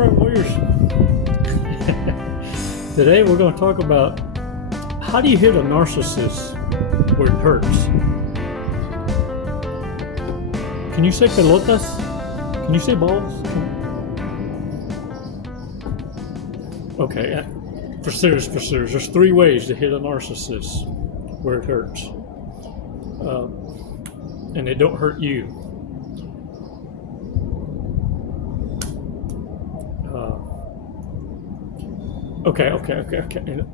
right, Warriors. Today we're going to talk about how do you hit a narcissist where it hurts. Can you say pelotas? Can you say balls? Okay, for serious. There's three ways to hit a narcissist where it hurts. And it don't hurt you. Okay. And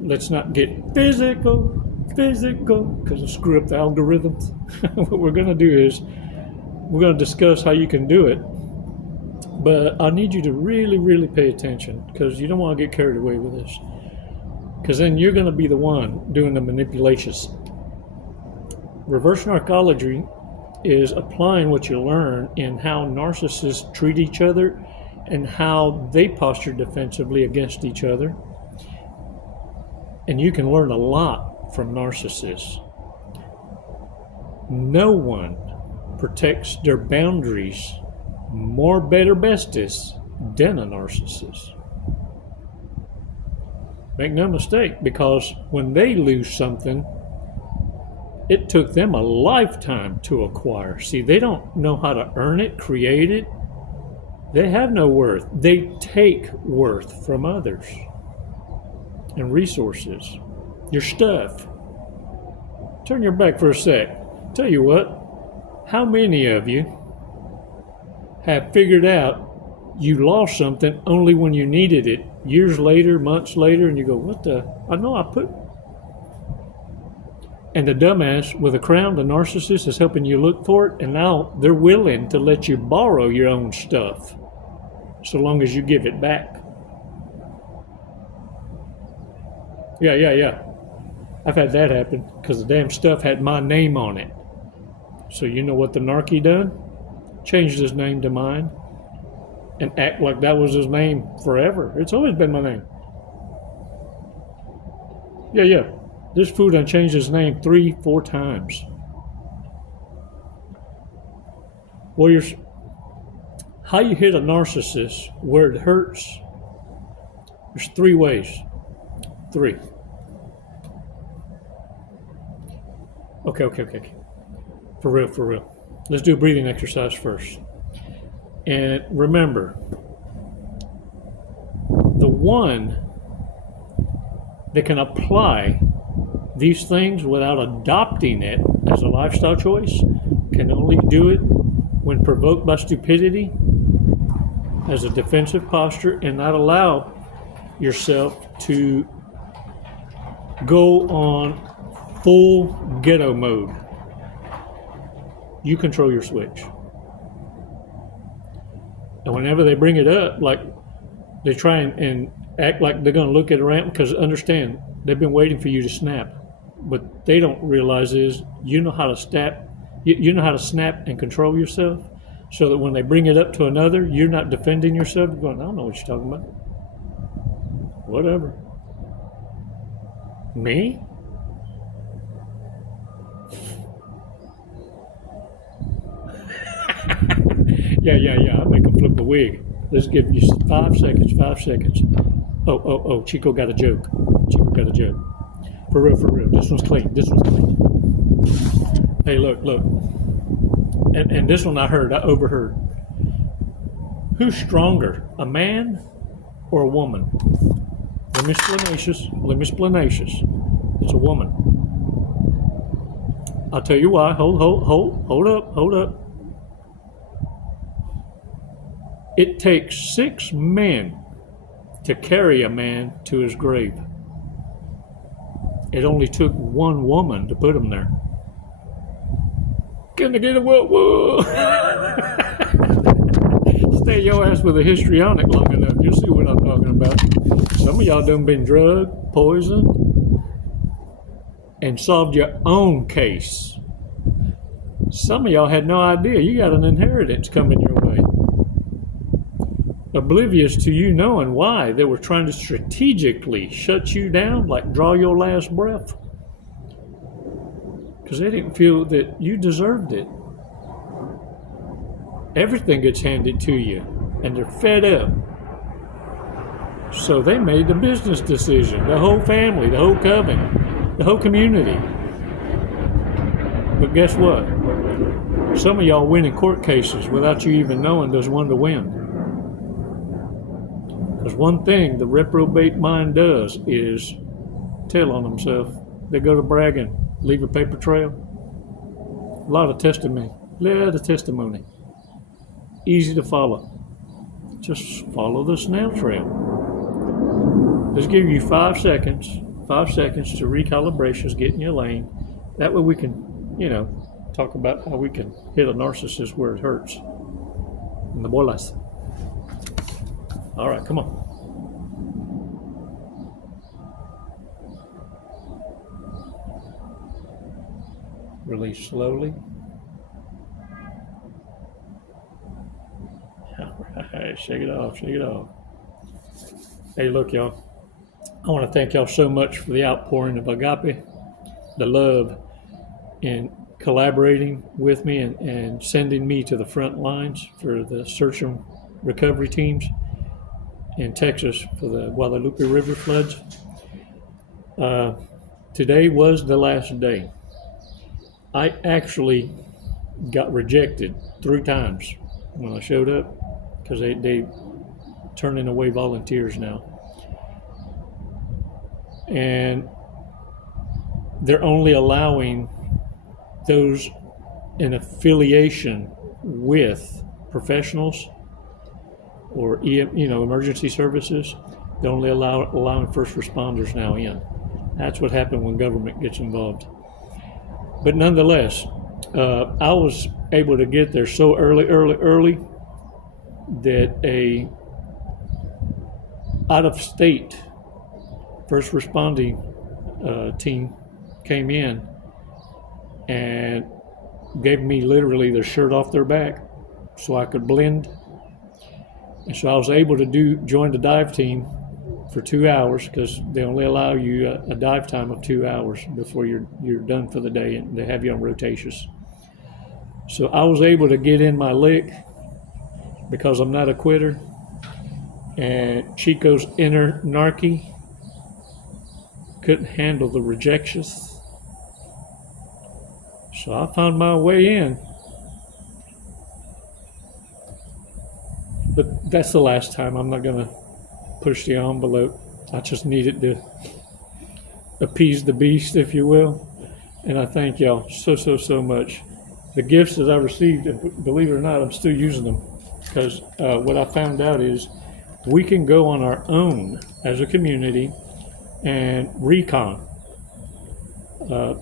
let's not get physical, because it'll screw up the algorithms. What we're going to do is we're going to discuss how you can do it. But I need you to really pay attention, because you don't want to get carried away with this. Because then you're going to be the one doing the manipulations. Reverse narcology is applying what you learn in how narcissists treat each other and how they posture defensively against each other. And you can learn a lot from narcissists. No one protects their boundaries more better bestest than a narcissist. Make no mistake, because when they lose something, it took them a lifetime to acquire. See, they don't know how to earn it, create it. They have no worth. They take worth from others and resources. Your stuff. Turn your back for a sec. Tell you what, how many of you have figured out you lost something only when you needed it years later, months later, and you go, what the, I know I put. And the dumbass with a crown, the narcissist, is helping you look for it, and now they're willing to let you borrow your own stuff so long as you give it back. Yeah. I've had that happen because the damn stuff had my name on it. So you know what the narky done? Changed his name to mine and act like that was his name forever. It's always been my name. Yeah. This fool done changed his name 3-4 times. Warriors, how you hit a narcissist where it hurts, there's 3 ways. 3. Okay. For real. Let's do a breathing exercise first. And remember, the one that can apply these things without adopting it as a lifestyle choice can only do it when provoked by stupidity as a defensive posture, and not allow yourself to go on full ghetto mode. You control your switch. And whenever they bring it up, like they try and act like they're going to look at it around, because understand, they've been waiting for you to snap. What they don't realize is you know how to snap. You know how to snap and control yourself, so that when they bring it up to another, you're not defending yourself. You're going, I don't know what you're talking about. Whatever. Me? Yeah. I'll make them flip a wig. Let's give you 5 seconds. 5 seconds. Oh. Chico got a joke. For real. This one's clean. Hey, look. And this one I overheard. Who's stronger, a man or a woman? Let me explanations. It's a woman. I'll tell you why. Hold up. It takes 6 men to carry a man to his grave. It only took 1 woman to put him there. Can I get a whoa? Stay your ass with a histrionic long enough. You'll see what I'm talking about. Some of y'all done been drugged, poisoned, and solved your own case. Some of y'all had no idea you got an inheritance coming your way. Oblivious to you knowing why they were trying to strategically shut you down, like draw your last breath. Because they didn't feel that you deserved it. Everything gets handed to you, and they're fed up. So they made the business decision, the whole family, the whole coven, the whole community. But guess what? Some of y'all winning court cases without you even knowing there's one to win. Because one thing the reprobate mind does is tell on themselves. They go to bragging, leave a paper trail. A lot of testimony. Easy to follow. Just follow the snail trail. Let's give you 5 seconds to recalibrations, get in your lane. That way we can, talk about how we can hit a narcissist where it hurts. In the bolas. All right, come on. Release slowly. All right, shake it off. Hey, look, y'all. I want to thank y'all so much for the outpouring of agape, the love, and collaborating with me and sending me to the front lines for the search and recovery teams in Texas for the Guadalupe River floods. Today was the last day. I actually got rejected 3 times when I showed up because they turning away volunteers now. And they're only allowing those in affiliation with professionals or emergency services. They're only allowing first responders now in. That's what happened when government gets involved. But nonetheless, I was able to get there so early that a out-of-state first responding team came in and gave me literally their shirt off their back so I could blend. And so I was able to join the dive team for 2 hours because they only allow you a dive time of 2 hours before you're done for the day, and they have you on rotations. So I was able to get in my lick because I'm not a quitter. And Chico's inner narky couldn't handle the rejections. So I found my way in. But that's the last time. I'm not going to push the envelope. I just needed to appease the beast, if you will. And I thank y'all so much. The gifts that I received, and believe it or not, I'm still using them. Because what I found out is we can go on our own as a community and recon.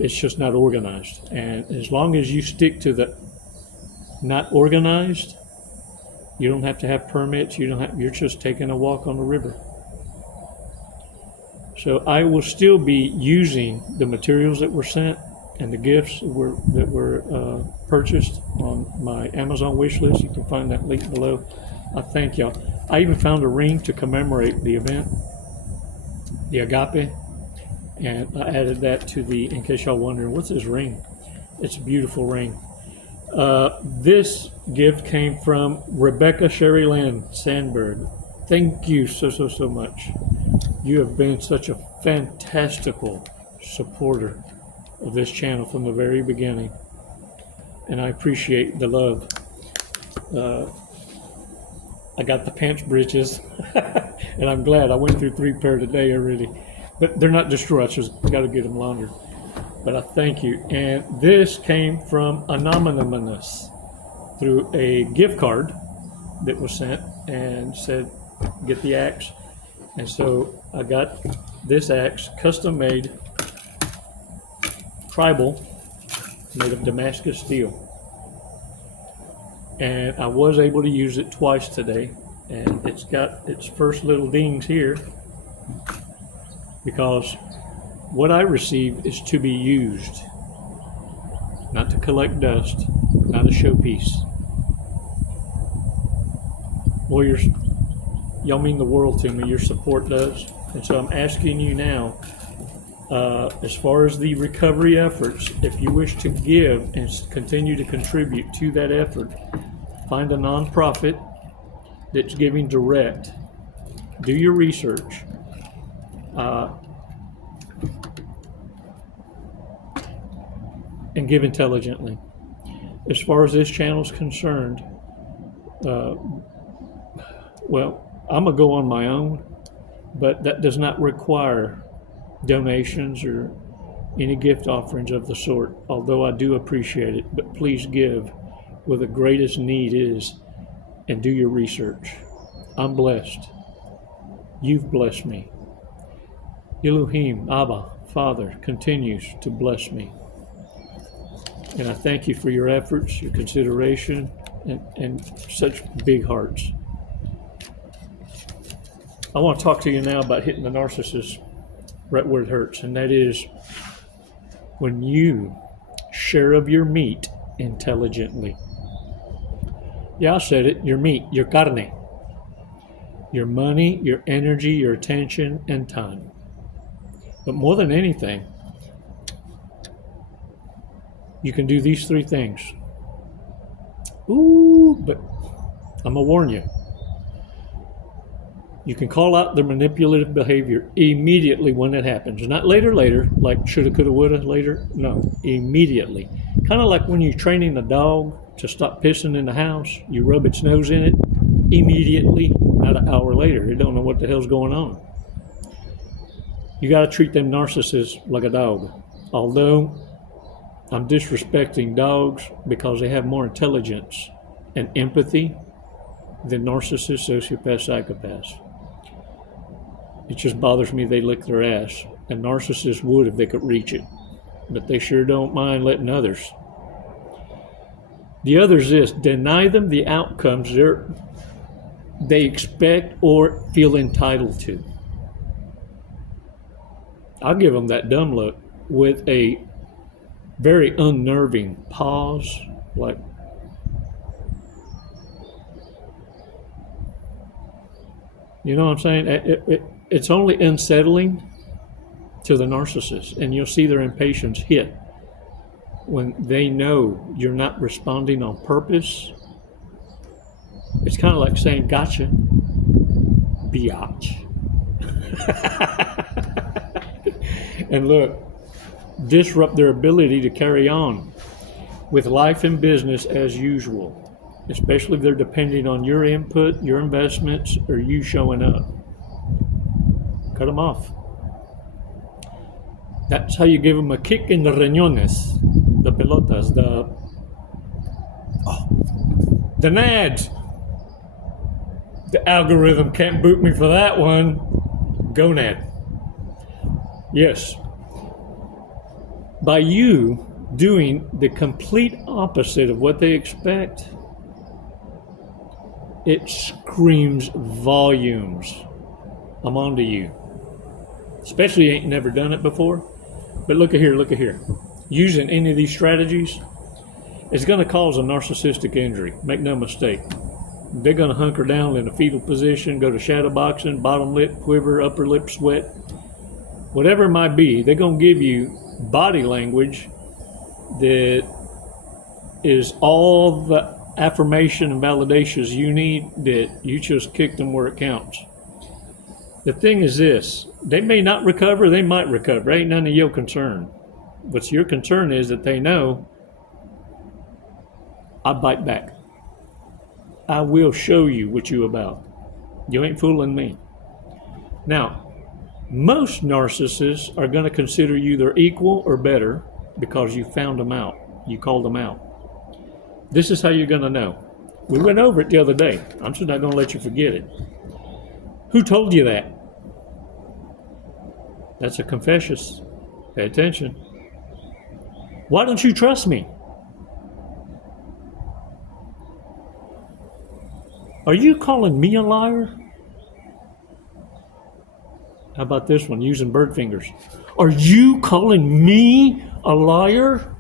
It's just not organized. And as long as you stick to the not organized, you don't have to have permits. You're just taking a walk on the river. So I will still be using the materials that were sent and the gifts that were purchased on my Amazon wish list. You can find that link below. I thank y'all. I even found a ring to commemorate the event, the agape, and I added that to in case y'all wondering, what's this ring? It's a beautiful ring. This gift came from Rebecca Sherry Lynn Sandberg. Thank you so much. You have been such a fantastical supporter of this channel from the very beginning, and I appreciate the love. I got the pants breeches, and I'm glad. I went through 3 pair today already, but they're not destroyed, so I got to get them laundered. But I thank you. And this came from Anonymous through a gift card that was sent and said, get the axe. And so I got this axe, custom made, tribal, made of Damascus steel. And I was able to use it twice today. And it's got its first little dings here because what I received is to be used, not to collect dust, not a showpiece. Warriors, y'all mean the world to me. Your support does. And so I'm asking you now, as far as the recovery efforts, if you wish to give and continue to contribute to that effort, find a nonprofit that's giving direct. Do your research. And give intelligently. As far as this channel is concerned, well, I'm going to go on my own, but that does not require donations or any gift offerings of the sort, although I do appreciate it. But please give where the greatest need is and do your research. I'm blessed. You've blessed me. Elohim, Abba, Father, continues to bless me. And I thank you for your efforts, your consideration, and such big hearts. I want to talk to you now about hitting the narcissist right where it hurts, and that is when you share of your meat intelligently. Yeah, I said it, your meat, your carne, your money, your energy, your attention, and time. But more than anything, you can do these three things. Ooh, but I'm going to warn you. You can call out their manipulative behavior immediately when it happens. Not later, like shoulda, coulda, woulda, later. No, immediately. Kind of like when you're training a dog to stop pissing in the house. You rub its nose in it immediately, not an hour later. It don't know what the hell's going on. You got to treat them narcissists like a dog. Although I'm disrespecting dogs because they have more intelligence and empathy than narcissists, sociopaths, psychopaths. It just bothers me they lick their ass, and narcissists would if they could reach it, but they sure don't mind letting others. The other is this: deny them the outcomes they expect or feel entitled to. I'll give them that dumb look with a very unnerving pause, like, you know what I'm saying? It's only unsettling to the narcissist, and you'll see their impatience hit when they know you're not responding on purpose. It's kind of like saying, gotcha, biatch. And look, disrupt their ability to carry on with life and business as usual, especially if they're depending on your input, your investments, or you showing up. Cut them off. That's how you give them a kick in the riñones, the pelotas, the nads. The algorithm can't boot me for that one. Gonad. Yes. By you doing the complete opposite of what they expect, it screams volumes. I'm on to you. Especially you ain't never done it before. But look at here. Using any of these strategies, it's going to cause a narcissistic injury. Make no mistake. They're going to hunker down in a fetal position, go to shadow boxing, bottom lip quiver, upper lip sweat. Whatever it might be, they're going to give you body language that is all the affirmation and validations you need, that you just kicked them where it counts. The thing is this: they may not recover, they might recover. Ain't none of your concern. What's your concern is that they know, I bite back. I will show you what you about. You ain't fooling me. Now, most narcissists are going to consider you their equal or better because you found them out. You called them out. This is how you're going to know. We went over it the other day. I'm just not going to let you forget it. Who told you that? That's a confession. Pay attention. Why don't you trust me? Are you calling me a liar? How about this one, using bird fingers? Are you calling me a liar?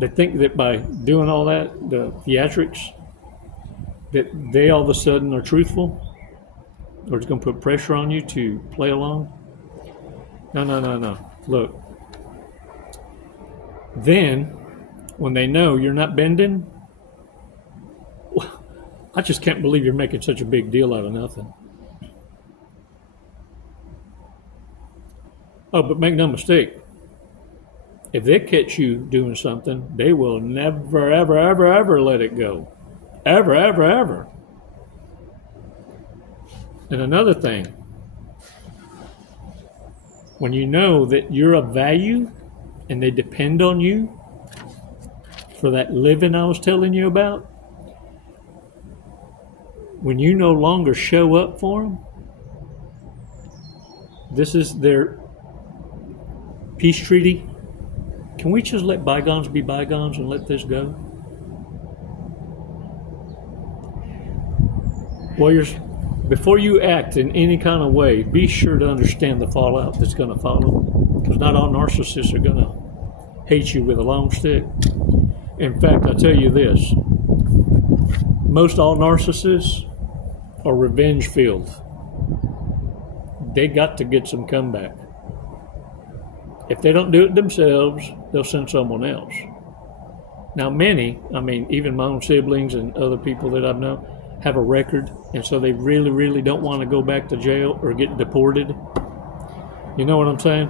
They think that by doing all that, the theatrics, that they all of a sudden are truthful, or it's going to put pressure on you to play along. No. Look. Then, when they know you're not bending, I just can't believe you're making such a big deal out of nothing. Oh, but make no mistake, if they catch you doing something, they will never, ever, ever, ever let it go. Ever, ever, ever. And another thing, when you know that you're of value and they depend on you for that living I was telling you about, when you no longer show up for them, this is their peace treaty. Can we just let bygones be bygones and let this go? Well, before you act in any kind of way, be sure to understand the fallout that's going to follow. Because not all narcissists are going to hate you with a long stick. In fact, I tell you this, most all narcissists are revenge filled. They got to get some comeback. If they don't do it themselves, they'll send someone else. Now many, even my own siblings and other people that I've known, have a record, and so they really, really don't want to go back to jail or get deported. You know what I'm saying?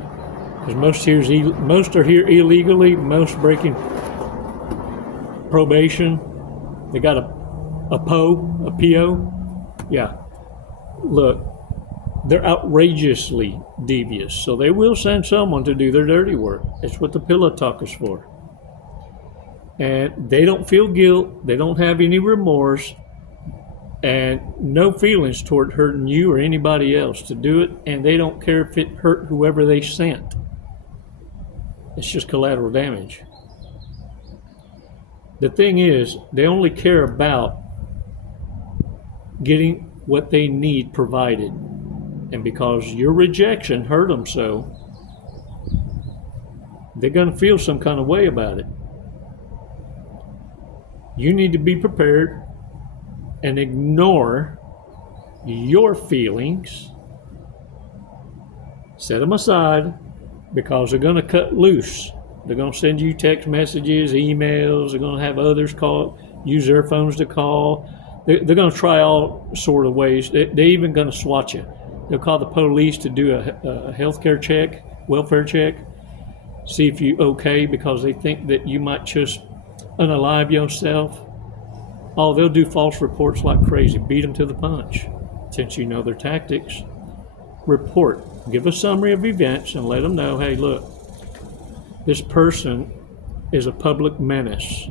Because most are here illegally, most breaking probation. They got a PO. Yeah. Look, they're outrageously devious, so they will send someone to do their dirty work. It's what the pillow talk is for. And they don't feel guilt, they don't have any remorse, and no feelings toward hurting you or anybody else to do it, and they don't care if it hurt whoever they sent. It's just collateral damage. The thing is, they only care about getting what they need provided. And because your rejection hurt them so, they're going to feel some kind of way about it. You need to be prepared and ignore your feelings. Set them aside, because they're going to cut loose. They're going to send you text messages, emails. They're going to have others use their phones to call. They're going to try all sort of ways. They're even going to swat you. They'll call the police to do a healthcare check, welfare check, see if you're okay, because they think that you might just unalive yourself. Oh, they'll do false reports like crazy. Beat them to the punch. Since you know their tactics, report. Give a summary of events and let them know, hey, look, this person is a public menace.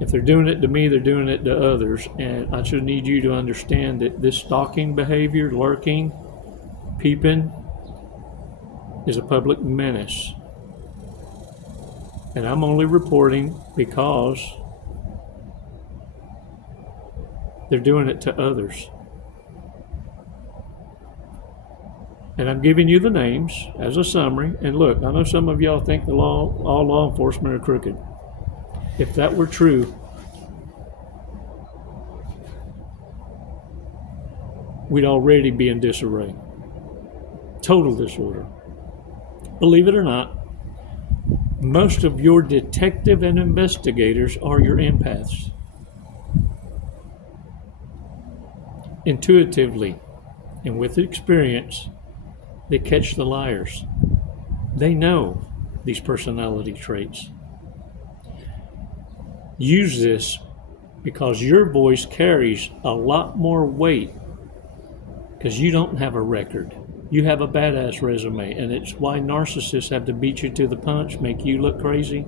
If they're doing it to me, they're doing it to others. And I just need you to understand that this stalking behavior, lurking, peeping, is a public menace. And I'm only reporting because they're doing it to others. And I'm giving you the names as a summary. And look, I know some of y'all think all law enforcement are crooked. If that were true, we'd already be in disarray. Total disorder. Believe it or not, most of your detective and investigators are your empaths. Intuitively and with experience, they catch the liars. They know these personality traits. Use this, because your voice carries a lot more weight, because you don't have a record. You have a badass resume, and it's why narcissists have to beat you to the punch, make you look crazy.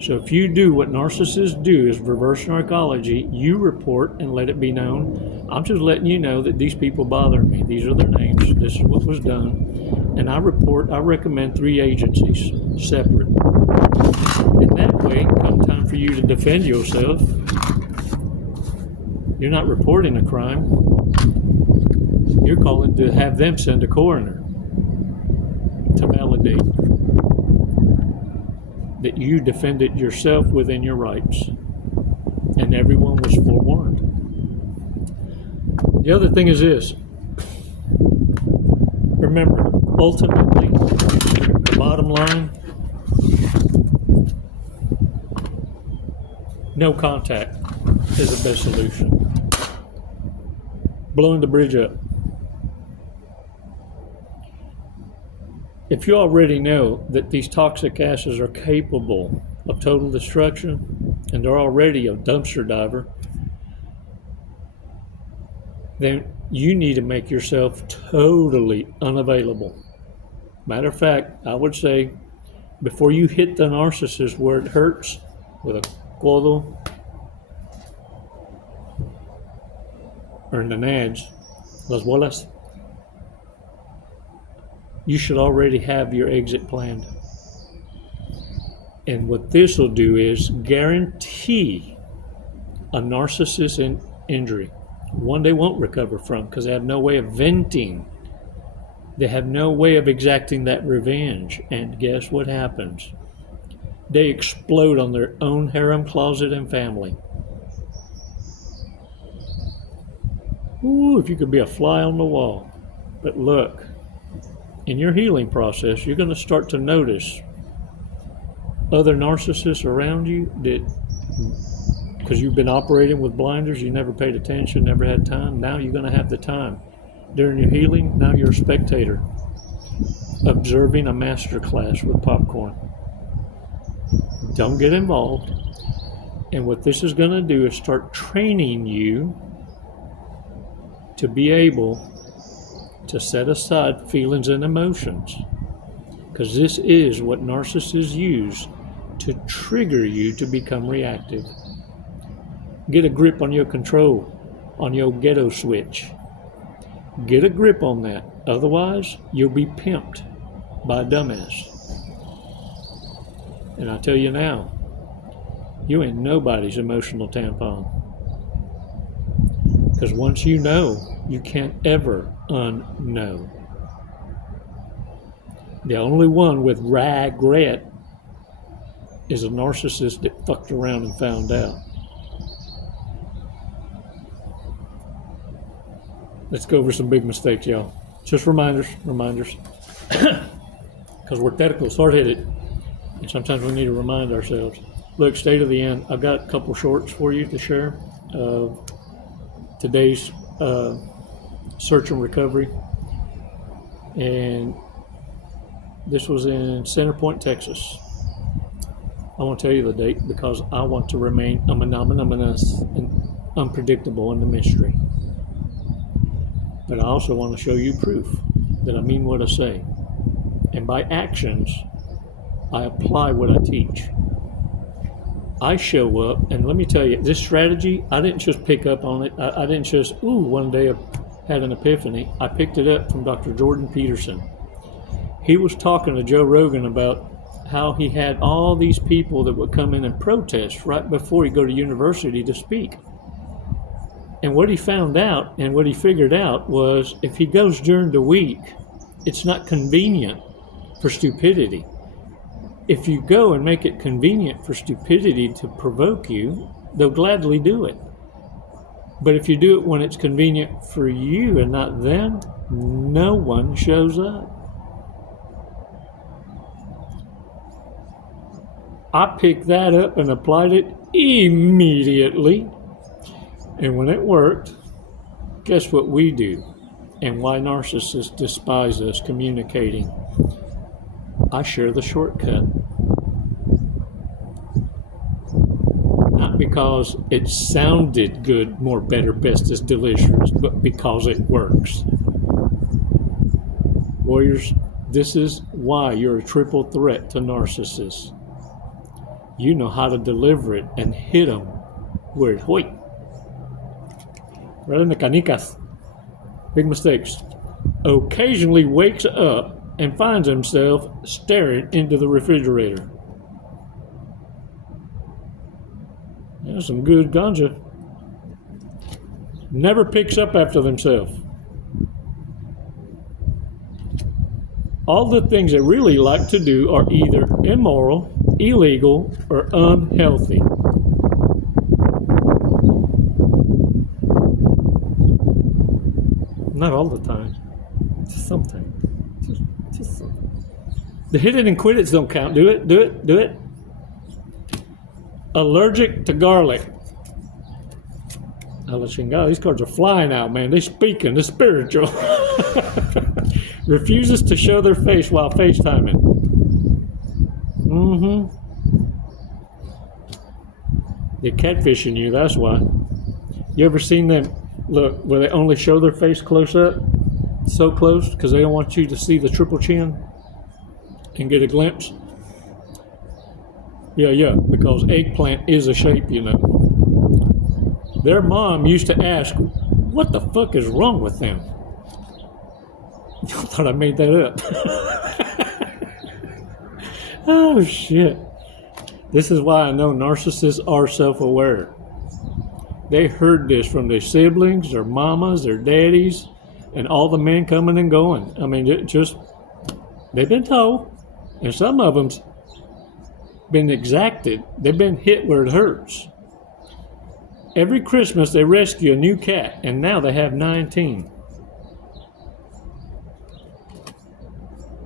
So if you do what narcissists do, is reverse narcology, you report and let it be known. I'm just letting you know that these people bother me. These are their names. This is what was done. And I recommend 3 agencies, separate. And that way, come time for you to defend yourself, you're not reporting a crime. You're calling to have them send a coroner to validate that you defended yourself within your rights, and everyone was forewarned. The other thing is this. Remember, ultimately, the bottom line, no contact is the best solution. Blowing the bridge up. if you already know that these toxic acids are capable of total destruction and they're already a dumpster diver, then you need to make yourself totally unavailable. Matter of fact, I would say before you hit the narcissist where it hurts with a codo or in the nads, las bolas, you should already have your exit planned. And what this will do is guarantee a narcissist injury, one they won't recover from because they have no way of venting. They have no way of exacting that revenge. And guess what happens? They explode on their own harem, closet, and family. Ooh, if you could be a fly on the wall. But look, in your healing process, you're going to start to notice other narcissists around you that, because you've been operating with blinders, you never paid attention, never had time. Now you're going to have the time. During your healing, now you're a spectator, observing a master class with popcorn. Don't get involved. And what this is going to do is start training you to be able to set aside feelings and emotions. Because this is what narcissists use to trigger you to become reactive. Get a grip on your control, on your ghetto switch. Get a grip on that. Otherwise, you'll be pimped by a dumbass. And I tell you now, you ain't nobody's emotional tampon. Because once you know, you can't ever unknow. The only one with regret is a narcissist that fucked around and found out. Let's go over some big mistakes, y'all. Just reminders. Because we're tactical, hard-headed, and sometimes we need to remind ourselves. Look, stay to the end. I've got a couple shorts for you to share of today's search and recovery. And this was in Center Point, Texas. I won't tell you the date because I want to remain anonymous and unpredictable in the mystery. But I also want to show you proof that I mean what I say. And by actions, I apply what I teach. I show up, and let me tell you, this strategy, I didn't just pick up on it. I didn't just, one day I had an epiphany. I picked it up from Dr. Jordan Peterson. He was talking to Joe Rogan about how he had all these people that would come in and protest right before he go to university to speak. And what he found out and what he figured out was if he goes during the week, it's not convenient for stupidity. If you go and make it convenient for stupidity to provoke you, they'll gladly do it. But if you do it when it's convenient for you and not them, no one shows up. I picked that up and applied it immediately. And when it worked, guess what we do and why narcissists despise us communicating? I share the shortcut. Not because it sounded good, more, better, best is delicious, but because it works. Warriors, this is why you're a triple threat to narcissists. You know how to deliver it and hit them where it hoit. Right in the canicas. Big mistakes. Occasionally wakes up and finds himself staring into the refrigerator. That's some good ganja. Never picks up after themselves. All the things they really like to do are either immoral, illegal, or unhealthy. Not all the time. Just sometimes. Just sometimes. The hit it and quit it don't count. Do it. Allergic to garlic. These cards are flying out, man. They're speaking. They're spiritual. Refuses to show their face while FaceTiming. They're catfishing you, that's why. You ever seen them, look, where they only show their face close up? So close, because they don't want you to see the triple chin and get a glimpse? Yeah, because eggplant is a shape, you know. Their mom used to ask, what the fuck is wrong with them? I thought I made that up. Oh, shit. This is why I know narcissists are self-aware. They heard this from their siblings, their mamas, their daddies, and all the men coming and going. I mean, they've been told. And some of them's been exacted. They've been hit where it hurts. Every Christmas, they rescue a new cat, and now they have 19.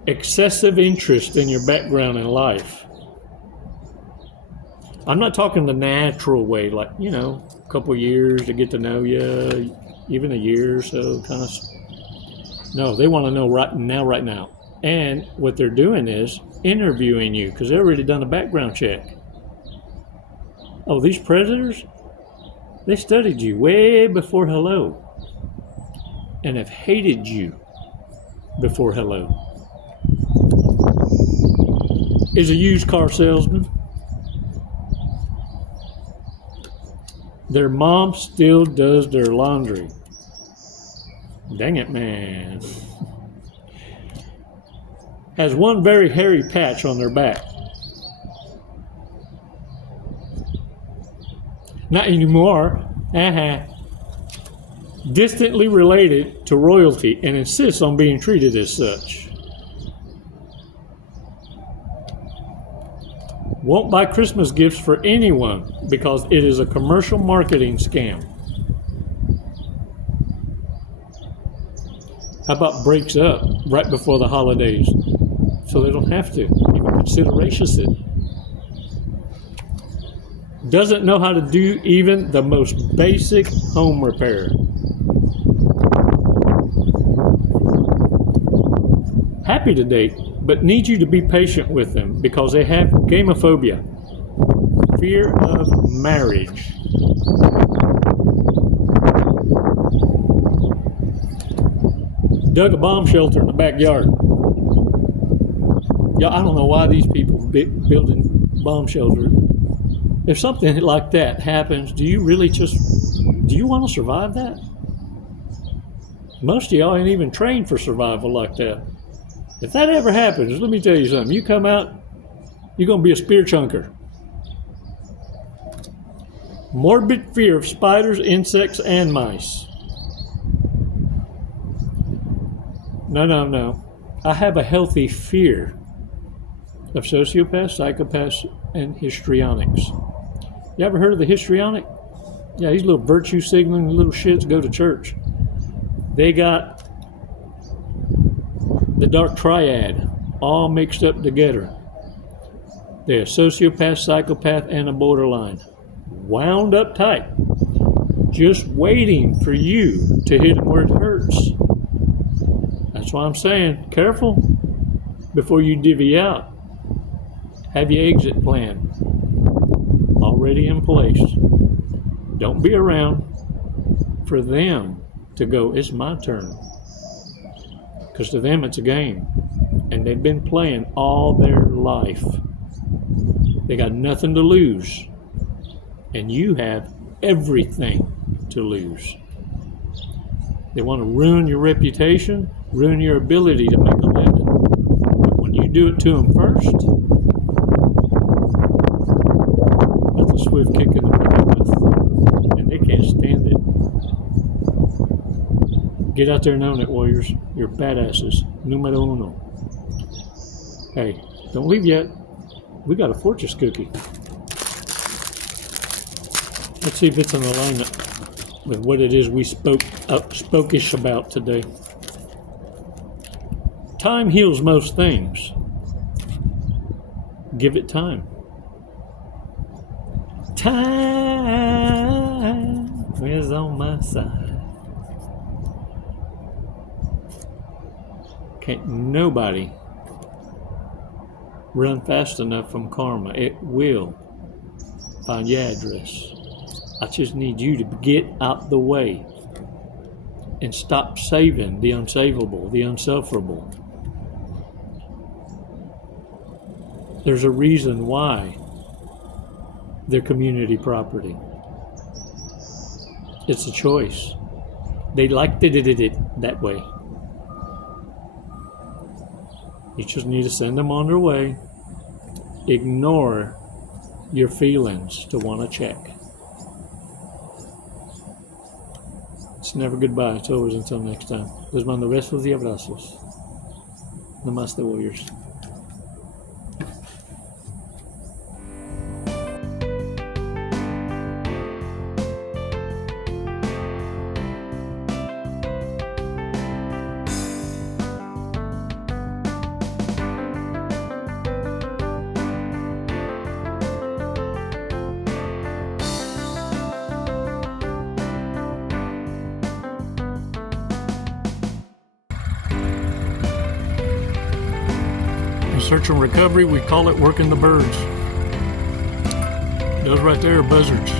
Excessive interest in your background in life. I'm not talking the natural way, like, you know, a couple years to get to know you, even a year or so, kind of. No, they want to know right now. And what they're doing is interviewing you, because they've already done a background check. Oh, these predators, they studied you way before hello, and have hated you before hello. Is a used car salesman. Their mom still does their laundry. Dang it, man. Has one very hairy patch on their back. Not anymore. Distantly related to royalty and insists on being treated as such. Won't buy Christmas gifts for anyone because it is a commercial marketing scam. How about breaks up right before the holidays so they don't have to even consider it? Doesn't know how to do even the most basic home repair. Happy to date, but need you to be patient with them because they have gamophobia, fear of marriage. Dug a bomb shelter in the backyard. Yeah, I don't know why these people building bomb shelters. If something like that happens, do you want to survive that? Most of y'all ain't even trained for survival like that. If that ever happens, let me tell you something. You come out, you're going to be a spear chunker. Morbid fear of spiders, insects, and mice. No. I have a healthy fear of sociopaths, psychopaths, and histrionics. You ever heard of the histrionic? Yeah, these little virtue signaling little shits go to church. They got the dark triad all mixed up together. They're a sociopath, psychopath, and a borderline. Wound up tight. Just waiting for you to hit them where it hurts. That's why I'm saying, careful before you divvy out. Have your exit plan already in place. Don't be around for them to go, it's my turn. Because to them it's a game. And they've been playing all their life. They got nothing to lose. And you have everything to lose. They want to ruin your reputation, ruin your ability to make a living. But when you do it to them first, that's a swift kick in the behemoth. And they can't stand it. Get out there and own it, warriors. You're badasses. Numero uno. Hey, don't leave yet. We got a fortress cookie. Let's see if it's in alignment with what it is we spokish about today. Time heals most things. Give it time. Time is on my side. Can't nobody run fast enough from karma. It will find your address. I just need you to get out the way and stop saving the unsavable, the unsufferable. There's a reason why they're community property. It's a choice. They like it that way. You just need to send them on their way. Ignore your feelings to want to check. It's never goodbye. It's always until next time. Les mando besos y abrazos. Namaste, warriors. In search and recovery, we call it working the birds. Those right there are buzzards.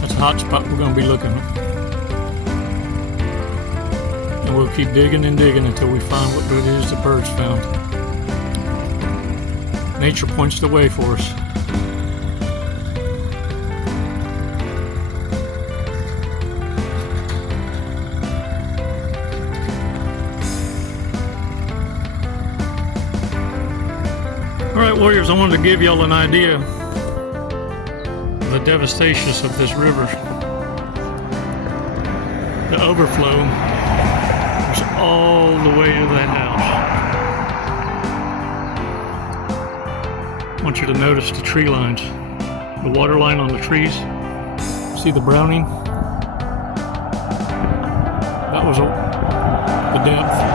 That's a hot spot we're going to be looking at. And we'll keep digging and digging until we find what it is the birds found. Nature points the way for us. Alright, warriors, I wanted to give y'all an idea of the devastation of this river. The overflow was all the way to that house. I want you to notice the tree lines. The water line on the trees. See the browning? That was the depth.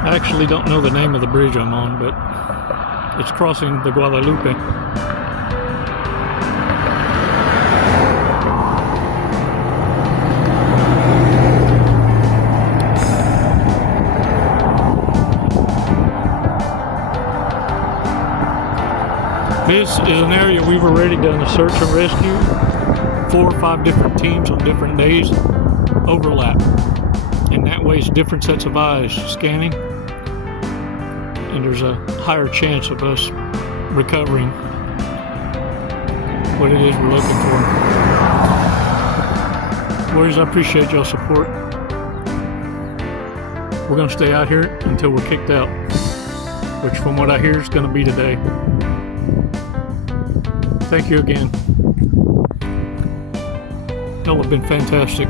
I actually don't know the name of the bridge I'm on, but it's crossing the Guadalupe. This is an area we've already done a search and rescue. 4 or 5 different teams on different days overlap. And that way it's different sets of eyes scanning. And there's a higher chance of us recovering what it is we're looking for. Warriors, I appreciate y'all's support. We're going to stay out here until we're kicked out, which from what I hear is going to be today. Thank you again. Y'all have been fantastic.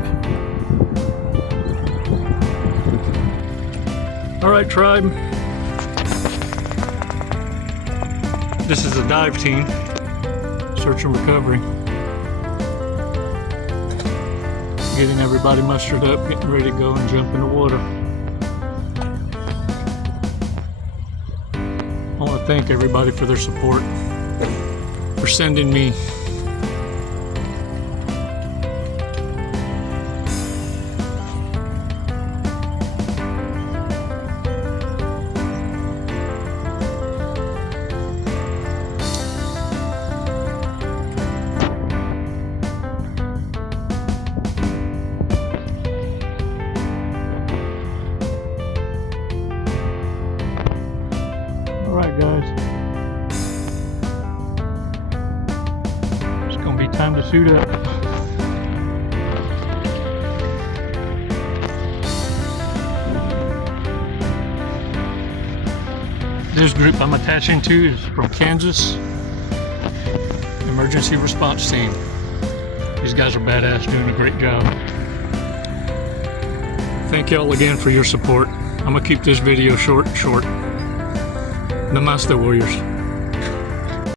All right, tribe. This is the dive team, search and recovery. Getting everybody mustered up, getting ready to go and jump in the water. I want to thank everybody for their support, for sending me Alright guys, it's going to be time to suit up. This group I'm attaching to is from Kansas Emergency Response Team. These guys are badass, doing a great job. Thank y'all again for your support. I'm going to keep this video short. Namaste, warriors.